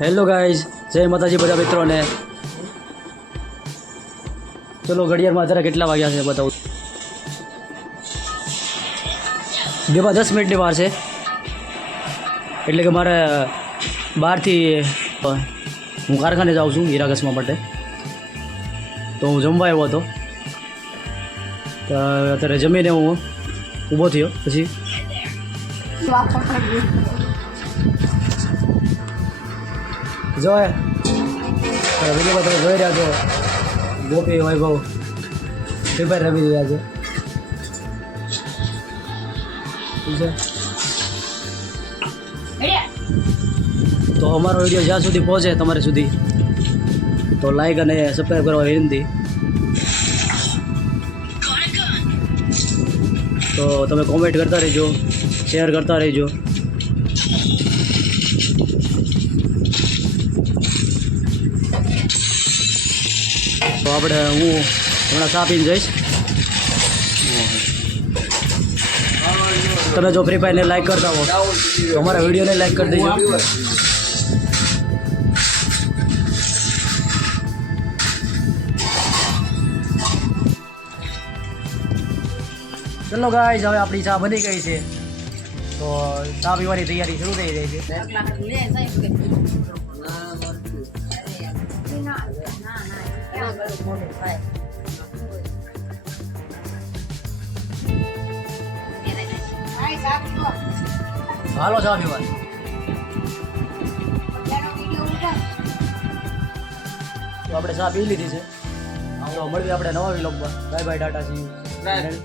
Hello guys, જય માતાજી બધા મિત્રોને. ચલો ઘડિયાળમાં અત્યારે કેટલા વાગ્યા છે બતાવું. 2:10 વાર છે. એટલે કે મારે 12થી હું કારખાને જાઉં છું હીરાઘસમાં માટે. તો હું જમવા આવ્યો હતો. તો અત્યારે જમીને હું ઊભો થયો. પછી જોય વિડીયોમાં તમે જોઈ રહ્યા છો, ગોપી વૈભવ ફ્રી ફાયર રમી રહ્યા છે. તો અમારો વિડીયો જ્યાં સુધી પહોંચે તમારે સુધી તો લાઈક અને સબસ્ક્રાઈબ કરવા વિનંતી. તો તમે કોમેન્ટ કરતા રહેજો, શેર કરતા રહેજો. તો આપણે હું હમણાં ચા પીને જઈશ. તમે જો ફ્રી ફાયરને લાઈક કરતા હો તો અમારા વિડીયોને લાઈક કરી દેજો. ચલો ગાઈઝ, હવે આપણી ચા બની ગઈ છે. તો ચા પીવાની તૈયારી શરૂ થઈ ગઈ છે. હાલો ચા પીવા. તો આપણે ચા પી લીધી છે. તો મળીએ આપણે નવા વિલોગમાં. Bye bye, tata, see you.